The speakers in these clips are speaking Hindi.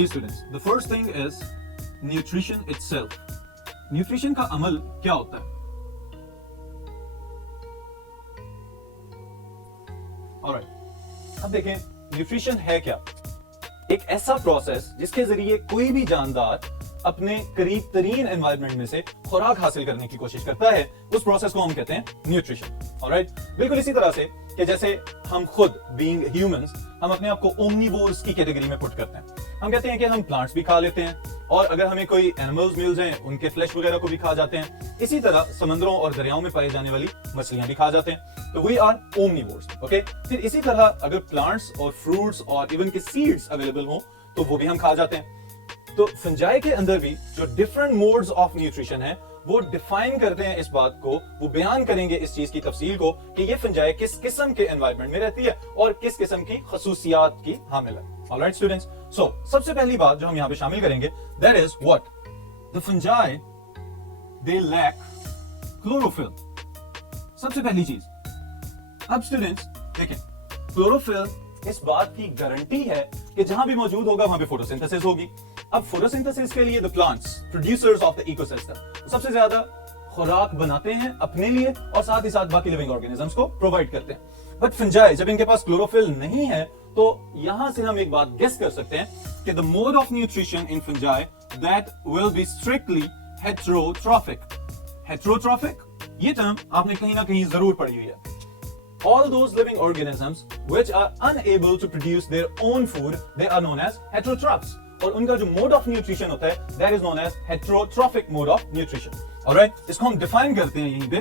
Dear students, the first thing is nutrition itself. Nutrition का अमल क्या होता है? Alright, अब देखें न्यूट्रिशन है क्या? एक ऐसा प्रोसेस जिसके जरिए कोई भी जानदार अपने करीब तरीन एनवायरनमेंट में से खुराक हासिल करने की कोशिश करता है, उस प्रोसेस को हम कहते हैं न्यूट्रिशन। ऑलराइट, बिल्कुल इसी तरह से कि जैसे हम खुद बीइंग ह्यूमंस हम अपने आप को ओमनीवोर्स की कैटेगरी में पुट करते हैं। हम कहते हैं कि हम प्लांट्स भी खा लेते हैं और अगर हमें कोई एनिमल्स मिल जाएं उनके फ्लैश वगैरह को भी खा जाते हैं। इसी तरह समुद्रों और दरियाओं में पाई जाने वाली मछलियां भी खा जाते हैं। तो वी आर ओमनीवोर्स। ओके, फिर इसी तरह अगर प्लांट्स और फ्रूट्स और इवन के सीड्स अवेलेबल हो तो वो भी हम खा जाते हैं। तो फंजाई के अंदर भी जो डिफरेंट मोड्स ऑफ न्यूट्रिशन है वो डिफाइन करते हैं इस बात को, वो बयान करेंगे इस चीज की तफसील को कि ये फंजाई किस किस्म के एनवायरनमेंट में रहती है और किस किस्म की खसूसियात की हामिल है। ऑलराइट स्टूडेंट्स, सो सबसे पहली बात जो हम यहाँ पे शामिल करेंगे that is what the fungi they lack chlorophyll. सबसे पहली चीज, अब स्टूडेंट्स देखें, क्लोरोफिल इस बात की गारंटी है कि जहां भी मौजूद होगा वहां पे फोटोसिंथेसिस होगी। अब फोटोसिंथेसिस के लिए the plants producers of the ecosystem सबसे ज्यादा खुराक बनाते हैं अपने लिए और साथ ही साथ बाकी लिविंग ऑर्गेनिजम्स को प्रोवाइड करते हैं। बट फंजाई जब इनके पास क्लोरोफिल नहीं है तो यहां से हम एक बात गेस कर सकते हैं कि the mode of nutrition in fungi that will be strictly heterotrophic. Heterotrophic ये टर्म आपने कहीं ना कहीं जरूर पढ़ी हुई है। All those living organisms which are unable to produce their own food, they are known as heterotrophs. और उनका जो mode of nutrition होता है, that is known as heterotrophic mode of nutrition. Alright, इसको हम define करते हैं यहीं पे.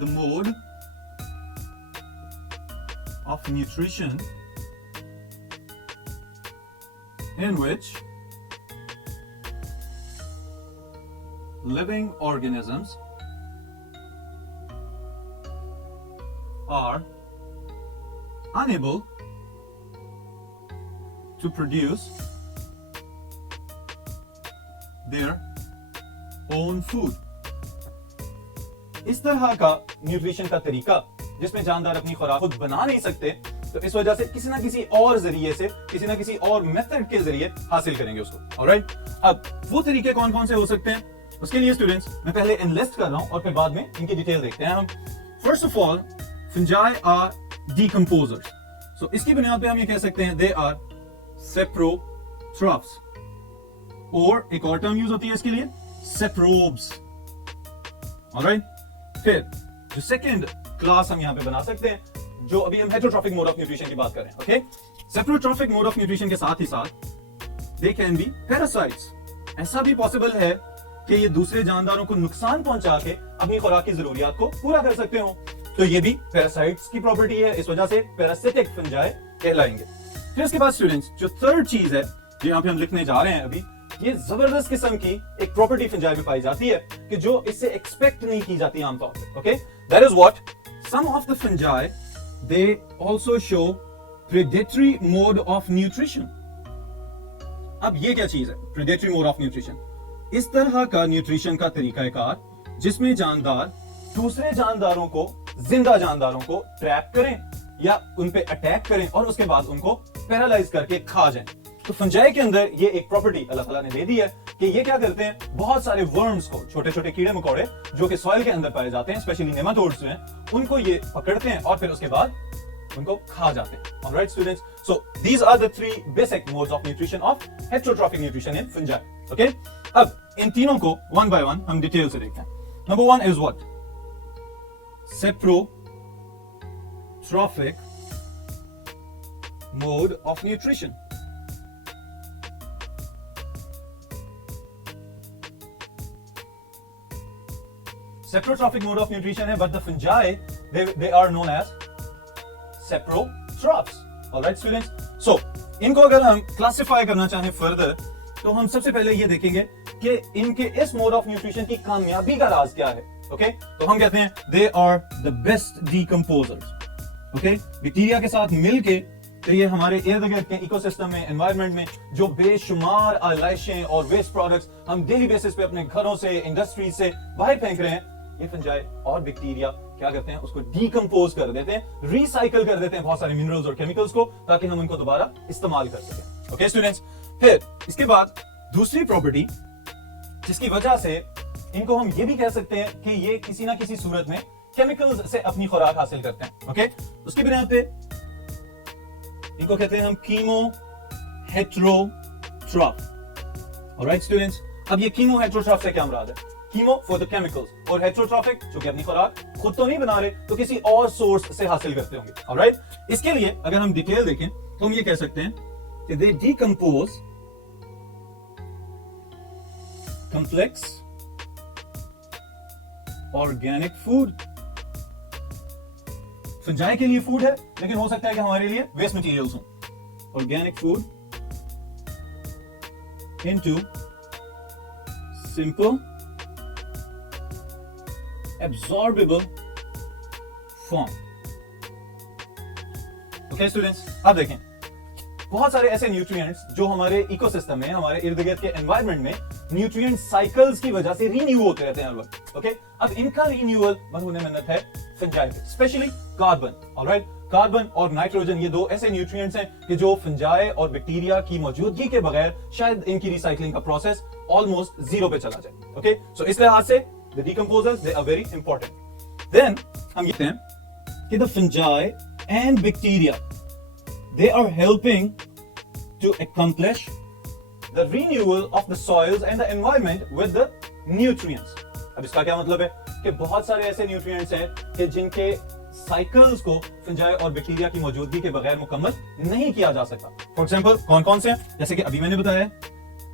The mode of nutrition in which living organisms are unable to produce their own food. इस तरह का न्यूट्रिशन का तरीका जिसमें जानदार अपनी खुराक खुद बना नहीं सकते, तो इस वजह से किसी ना किसी और जरिए से, किसी ना किसी और मेथड के जरिए हासिल करेंगे उसको। ऑलराइट, अब वो तरीके कौन कौन से हो सकते हैं उसके लिए स्टूडेंट्स मैं पहले इनलिस्ट कर रहा हूं और फिर बाद में इनकी डिटेल देखते हैं हम। First of all, fungi are decomposers. So इसकी बुनियाद पे हम ये कह सकते हैं they are saprotrophs, और एक और टर्म यूज होती है इसके लिए saprobes. Alright? फिर जो सेकेंड क्लास हम यहाँ पे बना सकते हैं, जो अभी हम हेटेरोट्रॉफिक मोड ऑफ न्यूट्रिशन की बात कर रहे हैं। Okay, saprotrophic mode of nutrition के साथ ही साथ they can be parasites. ऐसा भी पॉसिबल है कि ये दूसरे जानदारों को नुकसान पहुंचा के अपनी खुराक की जरूरियात को पूरा कर सकते हो। तो ये भी पैरासाइट्स की प्रॉपर्टी है, इस वजह से पैरासिटिक फंजाई कहलाएंगे। फिर इसके बाद स्टूडेंट्स जो थर्ड चीज है जो यहाँ पे हम लिखने जा रहे हैं अभी, ये जबरदस्त किस्म की एक प्रॉपर्टी फंजाई में पाई जाती है कि जो इससे एक्सपेक्ट नहीं की जाती आमतौर पे। Okay, that is what some of the fungi they also show predatory mode of nutrition. अब ये क्या चीज है प्रेडेटरी मोड ऑफ न्यूट्रिशन? इस तरह का न्यूट्रिशन का तरीकाकार जिसमें जानदार दूसरे जानदारों को, जिंदा जानदारों को ट्रैप करें या उन पे अटैक करें और उसके बाद उनको पैरालाइज करके खा जाएं। तो फंजाई के अंदर ये एक प्रॉपर्टी अल्लाह ताला ने दे दी है कि ये क्या करते हैं, बहुत सारे वर्म्स को, छोटे छोटे कीड़े मकोड़े जो कि सॉइल के अंदर पाए जाते हैं, स्पेशली नेमाटोड्स हैं, उनको ये पकड़ते हैं और फिर उसके बाद उनको खा जाते हैं। Alright students, so these are the three basic modes of nutrition of heterotrophic nutrition in fungi. Okay, अब इन तीनों को वन बाय वन हम डिटेल से देखते हैं। Number one is what saprotrophic mode of nutrition. Saprotrophic mode of nutrition है, but the fungi they are known as saprotrophs. Alright students, so इनको अगर हम क्लासिफाई करना चाहें फर्दर तो हम सबसे पहले ये देखेंगे कि इनके इस मोड ऑफ न्यूट्रिशन की कामयाबी का राज क्या है। ओके, तो हम कहते हैं they are the best decomposers. Okay, bacteria के साथ मिलके तो ये हमारे इर्द गिर्द के इकोसिस्टम में, एनवायरनमेंट में जो बेशुमार आलाइशें और वेस्ट प्रोडक्ट्स हम डेली बेसिस पे अपने घरों से, इंडस्ट्री से बाहर फेंक रहे हैं, ये फंजाई और बैक्टीरिया क्या करते हैं, उसको डीकंपोज कर देते हैं, रिसाइकल कर देते हैं बहुत सारे मिनरल्स और केमिकल्स को, ताकि हम उनको दोबारा इस्तेमाल कर सकें। ओके स्टूडेंट्स, फिर इसके बाद दूसरी प्रॉपर्टी जिसकी वजह से इनको हम ये भी कह सकते हैं कि ये किसी ना किसी सूरत में केमिकल्स से अपनी खुराक हासिल करते हैं। ओके, उसकी बिना पे इनको कहते हैं हम कीमो हेट्रोट्रॉफ। ऑलराइट स्टूडेंट्स, अब ये कीमो हेट्रोट्रॉफ से क्या मुराद है? कीमो फॉर द केमिकल्स और हेट्रोट्रॉफिक जो कि अपनी खुराक खुद तो नहीं बना रहे, तो किसी और सोर्स से हासिल करते होंगे। ऑलराइट, इसके लिए अगर हम डिटेल देखें तो हम ये कह सकते हैं कि they decompose complex organic food. Fungi के लिए फूड है, लेकिन हो सकता है कि हमारे लिए वेस्ट मटेरियल्स हों। Organic food into simple absorbable form. Okay students, अब देखें बहुत सारे ऐसे न्यूट्रिएंट्स जो हमारे इकोसिस्टम में, हमारे इर्द गिर्द के एनवायरनमेंट में न्यूट्रिएंट साइकिल्स की वजह से रीन्यू होते रहते हैं हर वक्त। ओके, अब इनका रीन्यूअल बनने में मदद है fungi, specially carbon. Alright, carbon और नाइट्रोजन ये दो ऐसे न्यूट्रिएंट्स हैं कि जो फंजाई और बैक्टीरिया की मौजूदगी के बगैर शायद इनकी रिसाइकलिंग का प्रोसेस ऑलमोस्ट जीरो पे चला जाए। ओके, सो इस लिहाज से the decomposers they are very important. Then हम कहते हैं कि the fungi and bacteria they are helping to accomplish the renewal of the soils and the environment with the nutrients। अब इसका क्या मतलब है कि बहुत सारे ऐसे न्यूट्रिएंट्स हैं कि जिनके साइकिल्स को फंजाई और बैक्टीरिया की मौजूदगी के बगैर मुकम्मल नहीं किया जा सकता। फॉर एग्जांपल कौन कौन से हैं? जैसे कि अभी मैंने बताया,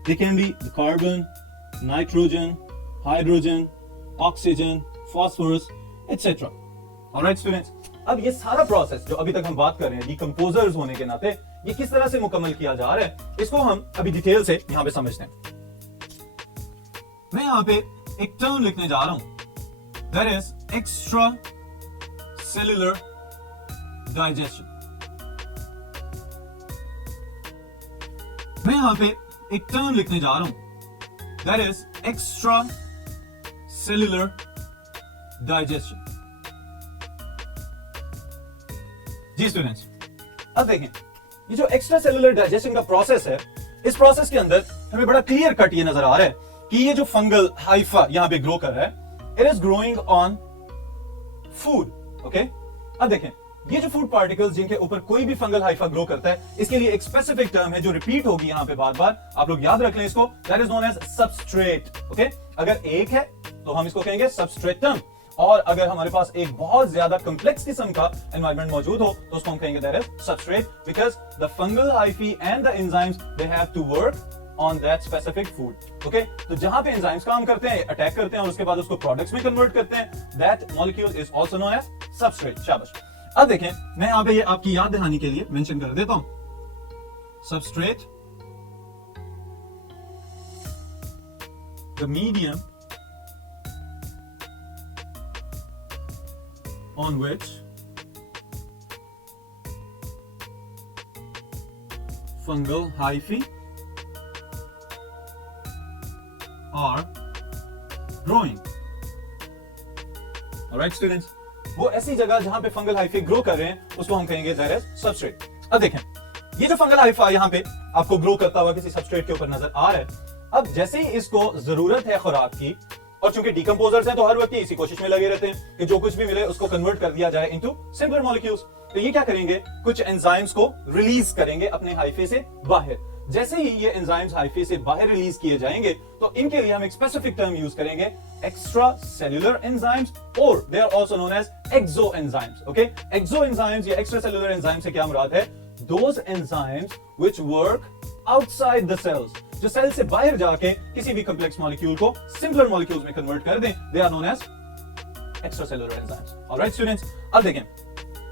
they can be the carbon, nitrogen, hydrogen, oxygen, phosphorus, etc. Alright students, अब ये सारा प्रोसेस जो अभी तक हम बात कर रहे हैं डीकंपोजर्स होने के नाते, ये किस तरह से मुकम्मल किया जा रहा है, इसको हम अभी डिटेल से यहां पे समझते हैं। मैं यहां पे एक टर्म लिखने जा रहा हूं, that is extra cellular digestion. मैं यहां पे एक टर्म लिखने जा रहा हूं, that is extra cellular digestion. जी स्टूडेंट्स, अब देखें ये जो एक्स्ट्रा सेलुलर डाइजेशन का प्रोसेस है, इस प्रोसेस के अंदर हमें बड़ा क्लियर कट ये नजर आ रहा है कि ये जो फंगल हाइफा यहां पे ग्रो कर रहा है, it is growing on food. Okay, अब देखें ये जो फूड पार्टिकल्स जिनके ऊपर कोई भी फंगल हाइफा ग्रो करता है, इसके लिए एक स्पेसिफिक टर्म है जो रिपीट होगी यहां पे बार बार, आप लोग याद रख लें इसको, that is known as substrate. Okay, अगर एक है तो हम इसको कहेंगे सबस्ट्रेटम, और अगर हमारे पास एक बहुत ज्यादा कॉम्प्लेक्स किस्म का एनवायरनमेंट मौजूद हो तो उसको हम कहेंगे that is substrate, because the fungal hyphae and the enzymes they have to work on that specific food. Okay, तो जहां पे एंजाइम्स काम करते हैं, अटैक करते हैं और उसके बाद उसको प्रोडक्ट्स में कन्वर्ट करते हैं, that molecule is also known as substrate. शाबाश। अब देखें मैं यहां पे ये आपकी याद दहानी के लिए मेंशन कर देता हूं, substrate the medium on which fungal hyphae are growing। Alright students, वो ऐसी जगह जहां पे फंगल हाइफे ग्रो कर रहे हैं उसको हम कहेंगे दैट इज सबस्ट्रेट। अब देखें ये जो फंगल हाइफा यहां पे आपको ग्रो करता हुआ किसी सबस्ट्रेट के ऊपर नजर आ रहा है, अब जैसे ही इसको जरूरत है खुराक की, और चूंकि डीकंपोजर्स हैं तो हर वक्त इसी कोशिश में लगे रहते हैं कि जो कुछ भी मिले उसको कन्वर्ट कर दिया जाए इनटू सिंपलर मॉलिक्यूल्स, तो ये क्या करेंगे, कुछ एंजाइम्स को रिलीज करेंगे अपने हाइफे से बाहर। जैसे ही ये एंजाइम्स हाइफे से बाहर रिलीज किए जाएंगे तो इनके लिए हम एक स्पेसिफिक टर्म यूज करेंगे, एक्स्ट्रा सेल्यूलर एंजाइम्स, और they are also known as exo enzymes. Okay, exo enzymes या एक्स्ट्रा सेल्यूलर एंजाइम से क्या मुराद है, those enzymes which work outside the cells, जो सेल से बाहर जाके किसी भी कॉम्प्लेक्स मॉलिक्यूल को सिंपलर मॉलिक्यूल्स में कन्वर्ट कर दें, they are known as extracellular enzymes. Alright students, अब देखें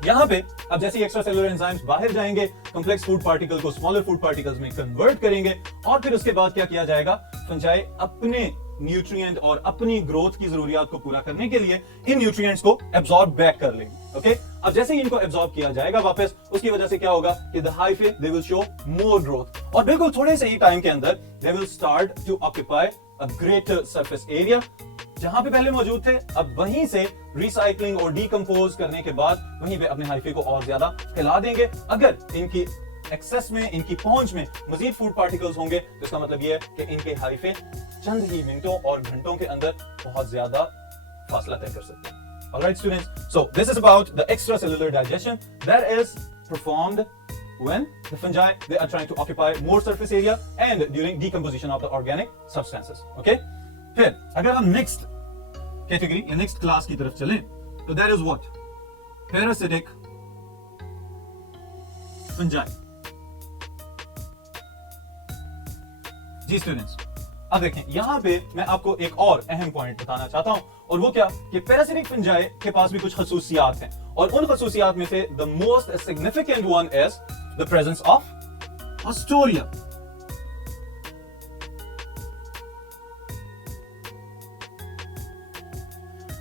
यहां पे अब जैसे एक्स्ट्रासेलुलर एंजाइम्स बाहर जाएंगे, कॉम्प्लेक्स फूड पार्टिकल को स्मॉलर फूड पार्टिकल्स में कन्वर्ट करेंगे, और फिर उसके बाद क्या किया जाएगा, फंजाई अपने न्यूट्रिएंट और अपनी ग्रोथ की जरूरियात को पूरा करने के लिए इन न्यूट्रिएंट्स को एब्सॉर्ब बैक कर लेंगे। ओके, अब जैसे ही इनको एब्सॉर्ब किया जाएगा वापस, उसकी वजह से क्या होगा कि the hyphae they will show more growth, और बिल्कुल थोड़े से ही टाइम के अंदर they will start to occupy a greater surface area जहां पे पहले मौजूद थे, अब वहीं से रिसाइकलिंग और डीकंपोज करने के बाद वहीं पे अपने हाइफे को और ज्यादा फैला देंगे। अगर इनकी एक्सेस में, इनकी पहुंच में मजीद फूड पार्टिकल्स होंगे तो इसका मतलब यह है कि इनके हाइफे चंद ही मिनटों और घंटों के अंदर बहुत ज्यादा फासला तय कर सकते हैं। Alright students, so this is about the extracellular digestion that is performed when the fungi they are trying to occupy more surface area and during decomposition of the organic substances. Okay? फिर अगर हम next category या next class की तरफ चलें तो that is what? Parasitic fungi. जी स्टूडेंट्स, अब देखें यहां पे मैं आपको एक और अहम पॉइंट बताना चाहता हूं, और वो क्या कि पैरासिटिक फंजाई के पास भी कुछ खसूसियात हैं, और उन खसूसियात में से the most significant one is the presence of haustoria.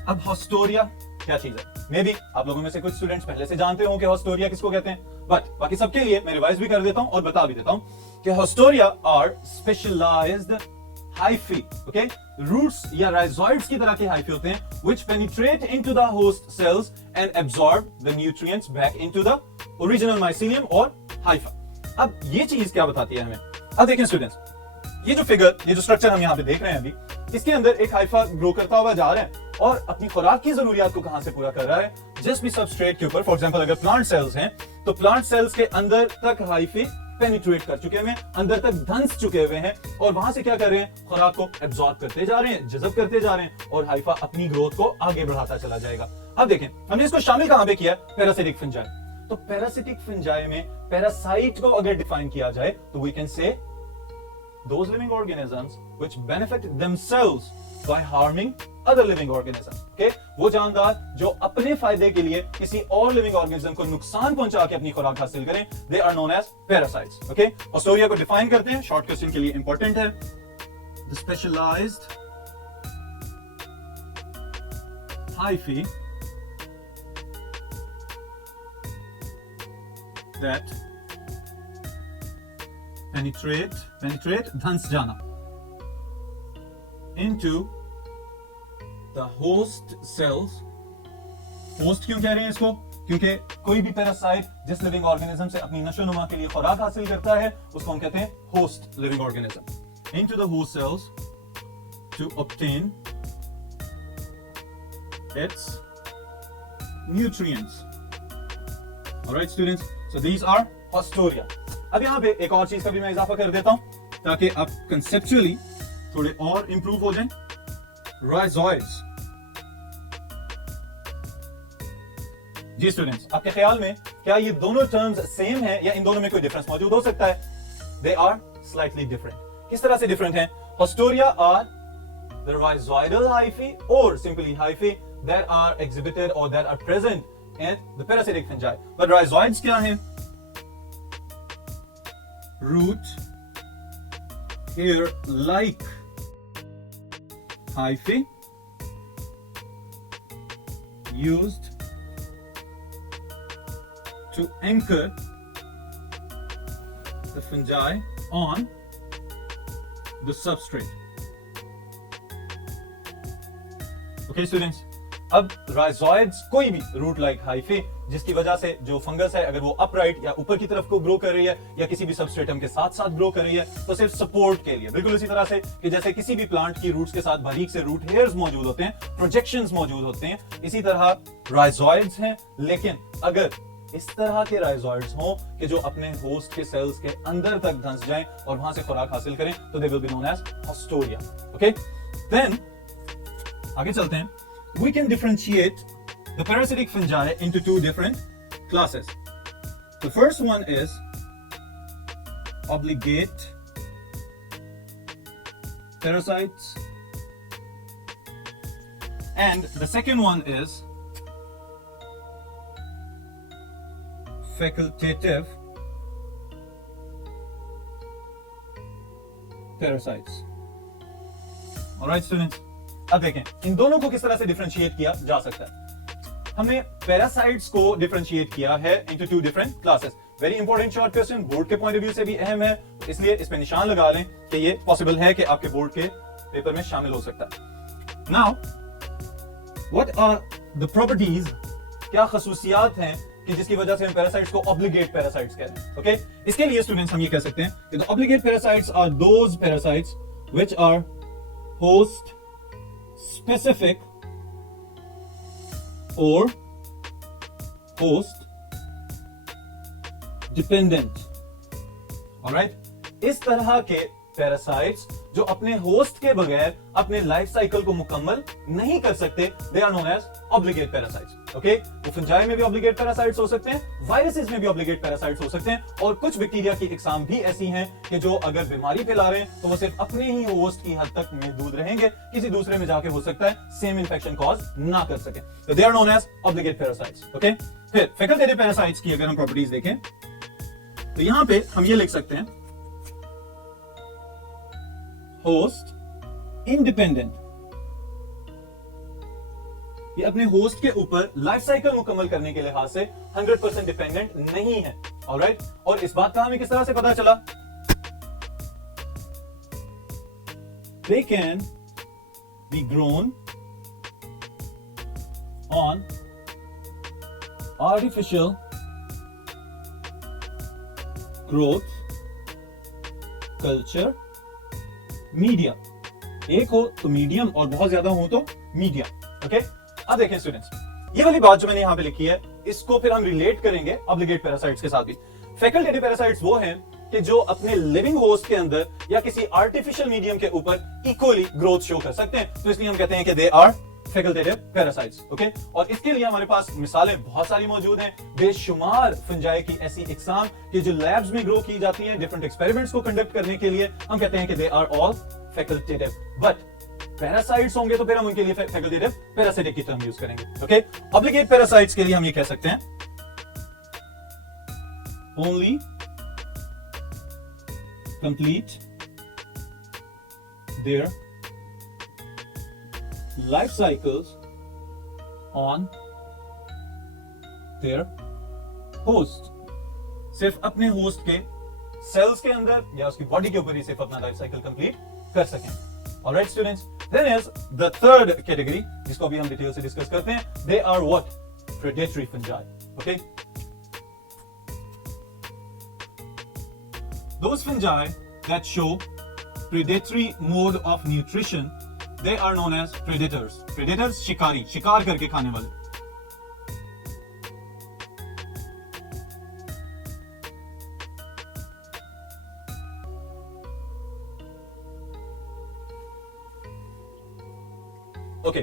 अब हॉस्टोरिया क्या चीज है? मे बी आप लोगों में से कुछ स्टूडेंट्स पहले से जानते हो कि हॉस्टोरिया किसको कहते हैं, बट बाकी सबके लिए मैं रिवाइज भी कर देता हूं और बता भी देता हूं कि haustoria are specialized hyphae, okay, roots या राइजोइड्स की तरह के हाइफी होते हैं which penetrate into the host cells and absorb the nutrients back into the original mycelium और hypha। अब ये चीज क्या बताती है हमें? अब देखें स्टूडेंट्स, ये जो फिगर, ये जो स्ट्रक्चर हम यहाँ पे देख रहे हैं अभी, इसके अंदर एक हाइफा ग्रो करता हुआ जा रहा है और अपनी खुराक की जरूरियात को कहां से पूरा कर रहा है? जिस भी सबस्ट्रेट के ऊपर, फॉर एग्जांपल अगर प्लांट सेल्स हैं तो प्लांट सेल्स के अंदर तक हाइफे पेनिट्रेट कर चुके हैं, अंदर तक धंस चुके हुए हैं, और वहां से क्या कर रहे हैं? खुराक को एब्जॉर्ब करते जा रहे हैं, जज़ब करते जा रहे हैं, और हाइफा अपनी ग्रोथ को आगे बढ़ाता चला जाएगा। अब देखें हमने इसको शामिल कहां पे किया? Parasitic fungi. तो पैरासिटिक फंजाई में पैरासाइट को अगर डिफाइन किया जाए तो we can say those living organisms which benefit themselves by harming other living organisms, okay? वो जानदार जो अपने फायदे के लिए किसी और लिविंग ऑर्गेनिज्म को नुकसान पहुंचा के अपनी खुराक हासिल करें, they are known as parasites, okay? Haustoria को डिफाइन करते हैं, शॉर्ट क्वेश्चन के लिए इंपॉर्टेंट है। The specialized hyphae that penetrate धंस जाना into the host cells। Host क्यों कह रहे हैं इसको? क्योंकि कोई भी पैरासाइट जिस लिविंग ऑर्गेनिज्म से अपनी नशोनुमा के लिए खुराक हासिल करता है उसको हम कहते हैं host living organism. into the host cells to obtain its nutrients। alright students, so these are haustoria। अब यहां पे एक और चीज का भी मैं इजाफा कर देता हूं ताकि आप कंसेप्चुअली थोड़े और इंप्रूव हो जाएं। राइजोइड्स। जी स्टूडेंट्स, आपके ख्याल में क्या ये दोनों टर्म्स सेम हैं या इन दोनों में कोई डिफरेंस मौजूद हो सकता है? They are slightly different. किस तरह से डिफरेंट हैं? Haustoria are the rhizoidal hyphae और simply hyphae that are exhibited और that are present in the parasitic fungi. But rhizoids क्या हैं? root hair like hyphae used to anchor the fungi on the substrate। okay students, अब राइजोइड्स कोई भी रूट लाइक हाइफे जिसकी वजह से जो फंगस है अगर वो अपराइट या ऊपर की तरफ को ग्रो कर रही है या किसी भी सबस्ट्रेटम के साथ साथ ग्रो कर रही है तो सिर्फ सपोर्ट के लिए, बिल्कुल इसी तरह से कि जैसे किसी भी प्लांट की रूट्स के साथ बारीक से रूट हेयर्स मौजूद होते हैं, प्रोजेक्शंस मौजूद होते हैं, इसी तरह राइजोइड्स हैं। लेकिन अगर इस तरह के राइजोइड्स हों कि जो अपने होस्ट के सेल्स के अंदर तक धंस जाएं और वहां से खुराक हासिल करें तो they will be known as haustoria. Okay, then आगे चलते हैं। We can differentiate the parasitic fungi into two different classes. The first one is obligate parasites and the second one is facultative parasites। All right students, अब देखें इन दोनों को किस तरह से डिफरेंशिएट किया जा सकता है। हमने पैरासाइट्स को डिफरेंशिएट किया है into two different classes. Very important short question, board के पॉइंट ऑफ व्यू से भी अहम है, इसलिए इस पे निशान लगा लें कि ये पॉसिबल है कि आपके बोर्ड के पेपर में शामिल हो सकता है। Now what are the properties, क्या खसूसियात हैं कि जिसकी वजह से हम पैरासाइट्स को ऑब्लिगेट पैरासाइट्स कहते हैं। ओके, इसके लिए स्टूडेंट्स हम ये कह सकते हैं कि the obligate parasites are those parasites which are host specific और होस्ट डिपेंडेंट। ऑलराइट, इस तरह के पैरासाइट्स जो अपने होस्ट के बगैर अपने लाइफ साइकिल को मुकम्मल नहीं कर सकते, they are known as obligate parasites. Okay, तो फंजाई में भी ऑब्लिगेट पैरासाइट्स हो सकते हैं, वायरसेस में भी ऑब्लिगेट पैरासाइट्स हो सकते हैं, और कुछ बैक्टीरिया की इकसाम भी ऐसी हैं कि जो अगर बीमारी फैला रहे हैं तो वो सिर्फ अपने ही होस्ट की हद तक महदूद रहेंगे, किसी दूसरे में जाके हो सकता है सेम इंफेक्शन कॉज ना कर सके, तो they are known as obligate parasites. Okay, फिर फैकल्टेटिव पैरासाइट्स की अगर हम प्रॉपर्टीज देखें तो यहां पे हम ये लिख सकते हैं होस्ट इंडिपेंडेंट, ये अपने होस्ट के ऊपर लाइफ साइकिल मुकम्मल करने के लिहाज से 100% डिपेंडेंट नहीं है। ऑलराइट, और इस बात का हमें किस तरह से पता चला? They can be grown on artificial growth culture media, एक हो तो मीडियम और बहुत ज्यादा हो तो मीडिया। ओके, अब देखें स्टूडेंट्स, ये वाली बात जो मैंने यहां पे लिखी है इसको फिर हम रिलेट करेंगे ऑब्लिगेट पैरासाइट्स के साथ भी। फैकल्टेटिव पैरासाइट्स वो हैं कि जो अपने लिविंग होस्ट के अंदर या किसी आर्टिफिशियल मीडियम के ऊपर इक्वली ग्रोथ शो कर सकते हैं, तो इसलिए हम कहते हैं कि they are facultative parasites. Okay, और इसके लिए हमारे पास मिसालें बहुत सारी मौजूद हैं, बेशुमार फंजाई की ऐसी इकसाम कि जो लैब्स में ग्रो की जाती हैं डिफरेंट एक्सपेरिमेंट्स को कंडक्ट करने के लिए, हम कहते हैं कि they are all facultative. But parasites होंगे तो फिर हम उनके लिए फैकल्टेटिव पैरासिटिक की टर्म यूज करेंगे। ओके, ऑब्लिगेट पैरासाइट्स के लिए हम ये कह सकते हैं only complete their life cycles on their host, सिर्फ अपने होस्ट के सेल्स के अंदर या उसकी बॉडी के ऊपर ही सिर्फ अपना लाइफ साइकिल कंप्लीट कर सकें। Alright students, then is the third category जिसको अभी हम डिटेल से डिस्कस करते हैं, they are what? Predatory fungi. Okay, those fungi that show predatory mode of nutrition, they are known as predators. Predators शिकारी, शिकार करके खाने वाले। Okay,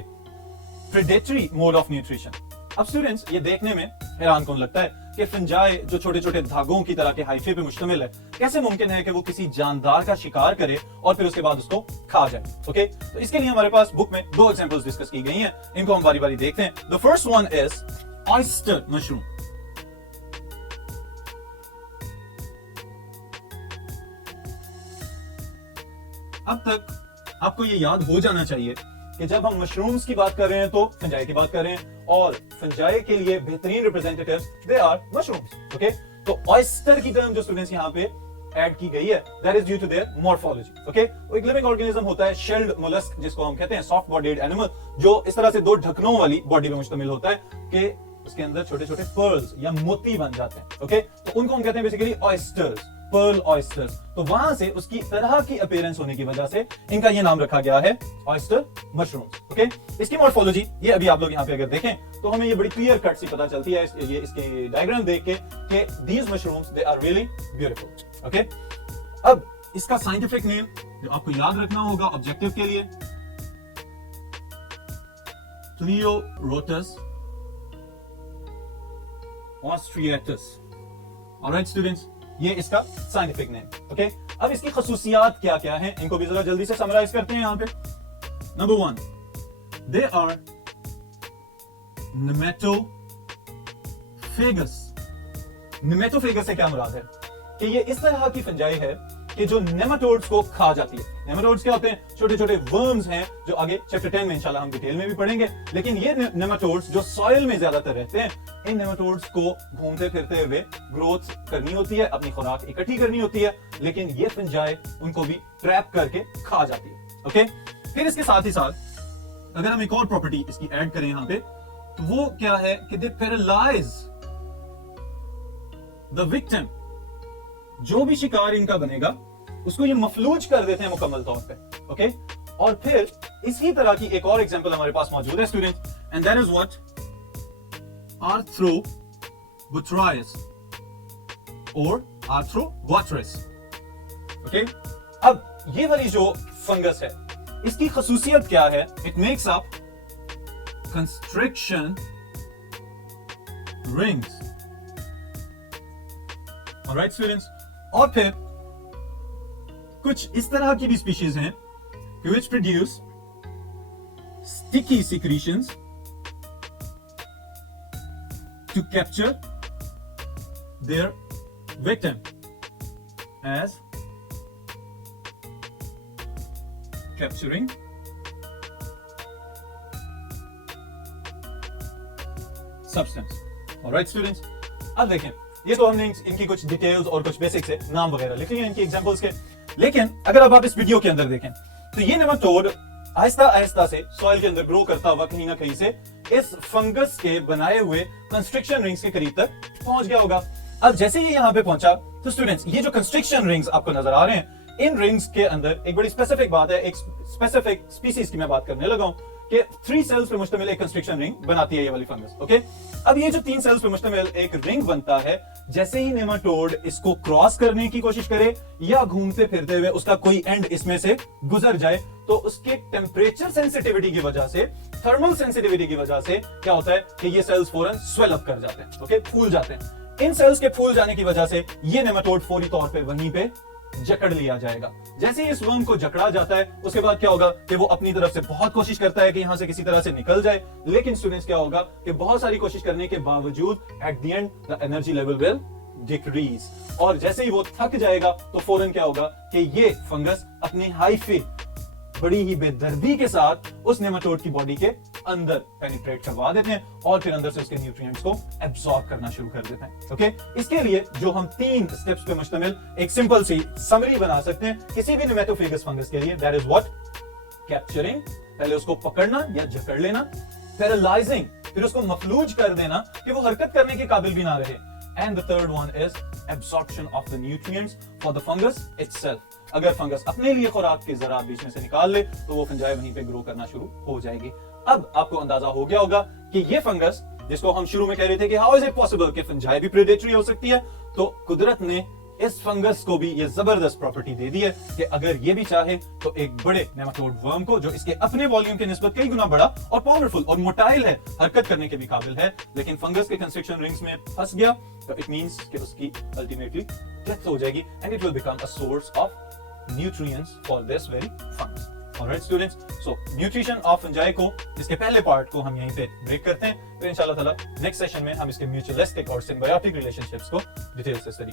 predatory mode of nutrition. अब स्टूडेंट्स, ये देखने में हैरान कौन लगता है कि फंजाई जो छोटे छोटे धागों की तरह के हाइफे पे मुश्तमिल है, कैसे मुमकिन है कि वो किसी जानदार का शिकार करे और फिर उसके बाद उसको खा जाए। ओके, तो इसके लिए हमारे पास बुक में दो एग्जांपल्स डिस्कस की गई हैं, इनको हम बारी बारी देखते हैं। The first one is oyster mushroom. अब तक आपको ये याद हो जाना चाहिए कि जब हम मशरूम्स की बात कर रहे हैं तो फंजाई की बात कर रहे हैं, और फंजाई के लिए बेहतरीन representatives they are mushrooms. Okay, तो ऑयस्टर की टर्म जो स्टूडेंट्स यहां पे ऐड की गई है, that is due to their morphology. Okay, वो एक लिविंग ऑर्गेनिज्म होता है, शेल्ड मोलस्क जिसको हम कहते हैं, सॉफ्ट बॉडीड एनिमल, जो इस तरह से दो ढक्कनों वाली बॉडी में मुश्तमिल होता है कि उसके अंदर छोटे छोटे पर्ल्स या मोती बन जाते हैं। ओके, तो उनको हम कहते हैं बेसिकली ऑयस्टर्स, पर्ल ऑयस्टर्स। तो वहां से उसकी तरह की अपीयरेंस होने की वजह से इनका ये नाम रखा गया है ऑयस्टर मशरूम्स। ओके, इसकी मॉर्फोलॉजी ये अभी आप लोग यहाँ पे अगर देखें तो हमें ये बड़ी क्लियर कट सी पता चलती है ये इसके डायग्राम देख के कि these mushrooms they are really beautiful. Okay, अब इसका साइंटिफिक नेम जो आपको याद रखना होगा ऑब्जेक्टिव के लिए, प्लियोरोटस ऑस्ट्रिएटस। ऑलराइट स्टूडेंट्स, ये इसका साइंटिफिक नेम। ओके, अब इसकी खसूसियात क्या क्या हैं, इनको भी जरा जल्दी से समराइज करते हैं यहां पे। Number 1, they are नेमेटोफेगस। नेमेटोफेगस से क्या मुराद है कि ये इस तरह की फंजाई है कि जो नेमाटोड्स को खा जाती है। नेमाटोड्स क्या होते हैं? छोटे छोटे वर्म्स हैं जो आगे चैप्टर 10 में इंशाल्लाह हम डिटेल में भी पढ़ेंगे। लेकिन ये नेमाटोड्स जो सॉइल में ज्यादातर रहते हैं, इन नेमाटोड्स को घूमते फिरते हुए ग्रोथ करनी होती है, अपनी खुराक इकट्ठी करनी होती है, लेकिन ये फंजाई उनको भी ट्रैप करके खा जाती है। ओके, फिर इसके साथ ही साथ अगर हम एक और प्रॉपर्टी इसकी ऐड करें यहां पे, तो वो क्या है कि दे पैरालाइज द विक्टिम। जो भी शिकार इनका बनेगा उसको ये मफलूज कर देते हैं मुकम्मल तौर पे। ओके, और फिर इसी तरह की एक और एग्जांपल हमारे पास मौजूद है student, and that is what arthrobotrys और आर्थ्रोबॉट्रिस। ओके, अब ये वाली जो फंगस है इसकी खसूसियत क्या है? It makes up constriction rings. Alright students, और फिर कुछ इस तरह की भी स्पीशीज हैं which produce sticky secretions to capture their victim as capturing substance. Alright students, अब देखें, ये तो हमने इनकी कुछ डिटेल्स और कुछ बेसिक्स है, नाम वगैरह लिख लिए इनकी एग्जांपल्स के, लेकिन अगर अब आप इस वीडियो के अंदर देखें तो ये नेमाटोड आहिस्ता आहिस्ता से सॉइल के अंदर ग्रो करता हुआ कहीं ना कहीं से इस फंगस के बनाए हुए कंस्ट्रिक्शन रिंग्स के करीब तक पहुंच गया होगा। अब जैसे ये यहां पे पहुंचा तो स्टूडेंट्स, ये जो कंस्ट्रिक्शन रिंग्स आपको नजर आ रहे हैं, इन रिंग्स के अंदर एक बड़ी स्पेसिफिक बात है, एक स्पेसिफिक स्पीसीज की मैं बात करने लगा हूं कि 3 सेल्स पे मुश्तमिल एक कंस्ट्रिक्शन रिंग बनाती है ये वाली फंगस। ओके, अब ये जो 3 सेल्स पे मुश्तमिल एक रिंग बनता है, जैसे ही नेमाटोड इसको क्रॉस करने की कोशिश करे या घूमते फिरते हुए उसका कोई एंड इसमें से गुजर जाए, तो उसके टेम्परेचर सेंसिटिविटी की वजह से, थर्मल सेंसिटिविटी की वजह से क्या होता है कि ये सेल्स फौरन स्वेल अप कर जाते हैं। ओके, फूल जाते हैं। इन सेल्स के फूल जाने की वजह से ये नेमाटोड फौरी तौर पे वहीं पे जकड़ लिया जाएगा। जैसे ही इस वर्म को जकड़ा जाता है, उसके बाद क्या होगा कि वो अपनी तरफ से बहुत कोशिश करता है कि यहां से किसी तरह से निकल जाए, लेकिन स्टूडेंट्स क्या होगा कि बहुत सारी कोशिश करने के बावजूद at the end the energy level will decrease, और जैसे ही वो थक जाएगा तो फौरन क्या होगा कि ये फंगस अपने हाइफे बड़ी ही बेदर्दी के साथ उस नेमाटोड की बॉडी के अंदर पेनिट्रेट करवा देते हैं और फिर अंदर से उसके न्यूट्रिएंट्स को एब्सॉर्ब करना शुरू कर देते हैं। ओके, इसके लिए जो हम 3 स्टेप्स पे मुश्तमिल एक सिंपल सी समरी बना सकते हैं किसी भी नेमेटोफेगस फंगस के लिए, दैट इज व्हाट कैप्चरिंग, पहले उसको पकड़ना या जकड़ लेना, पैरालाइजिंग, फिर उसको मफलूज कर देना कि वो हरकत करने के काबिल भी ना रहे, and the third one is absorption of the nutrients for the fungus itself. अगर फंगस अपने लिए खुराक के जरा बीच में से निकाल ले तो वो फंजाई वहीं पे ग्रो करना शुरू हो जाएगी। अब आपको अंदाजा हो गया होगा कि ये फंगस, जिसको हम शुरू में कह रहे थे कि हाउ इज इट पॉसिबल कि फंजाई भी प्रेडेटरी हो सकती है, तो कुदरत ने इस फंगस को भी ये जबरदस्त प्रॉपर्टी दे दी है कि अगर ये भी चाहे तो एक बड़े नेमाटोड वर्म को, जो इसके अपने वॉल्यूम के निस्बत कई गुना बड़ा और पावरफुल और मोटाइल है, हरकत करने के भी काबिल है, लेकिन फंगस के कंस्ट्रिक्शन रिंग्स में फंस गया, तो इट मींस कि उसकी अल्टीमेटली डेथ हो जाएगी and it will become a source of nutrients for this very fungus. Alright students, so nutrition of fungi को, इसके पहले पार्ट को हम यहीं पे ब्रेक करते हैं, फिर इंशाल्लाह ताला नेक्स्ट सेशन में हम इसके म्यूचुअलिस्टिक और सिम्बायोटिक रिलेशनशिप्स को डिटेल से स्टडी करेंगे।